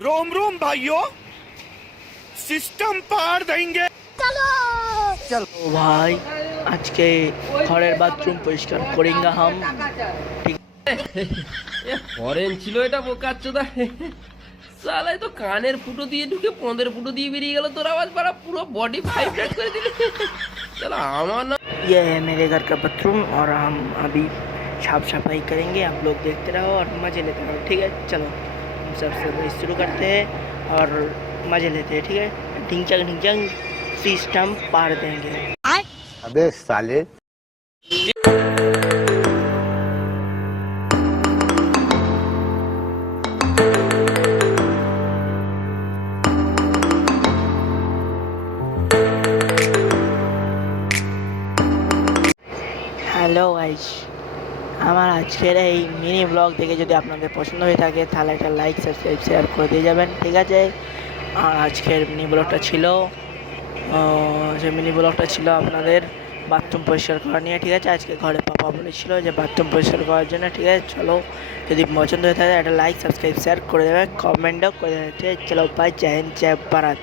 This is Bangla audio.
रोम रोम भाइयों, सिस्टम पार देंगे। चलो भाई, आज के ঘরের বাথরুম পরিষ্কার করেंगे हम। ফরেন ছিল এটা বোকাচ্চোদা। সালাই তো কানের ফুটো দিয়ে ঢুকে পনের ফুটো দিয়ে বেরিয়ে গেল, তোর আওয়াজ পাড়া পুরো বডি ভাইব্রেট করে দিল। চলো আমার না, ये है मेरे घर का बाथरूम और हम अभी साफ सफाई करेंगे। आप लोग देखते रहो और मज़े लेते रहो, ठीक है। चलो हम सबसे शुरू करते हैं और मज़े लेते हैं, ठीक है। ढिंचक सिस्टम पार देंगे। अबे साले, হ্যালো গাইস, আমার আজকের এই মিনি ব্লগ দেখে যদি আপনাদের পছন্দ হয়ে থাকে তাহলে একটা লাইক সাবস্ক্রাইব শেয়ার করে দিয়ে যাবেন, ঠিক আছে। আর আজকের মিনি ব্লগটা ছিল আপনাদের বাথরুম পরিষ্কার করা নিয়ে, ঠিক আছে। আজকে ঘরে পাপা বলেছিল যে বাথরুম পরিষ্কার করার জন্য, ঠিক আছে। চলো, যদি পছন্দ হয়ে থাকে একটা লাইক সাবস্ক্রাইব শেয়ার করে দেবে, কমেন্টও করে দেবে, ঠিক আছে। চলো বাই, জয় হিন্দ, জয় ভারত।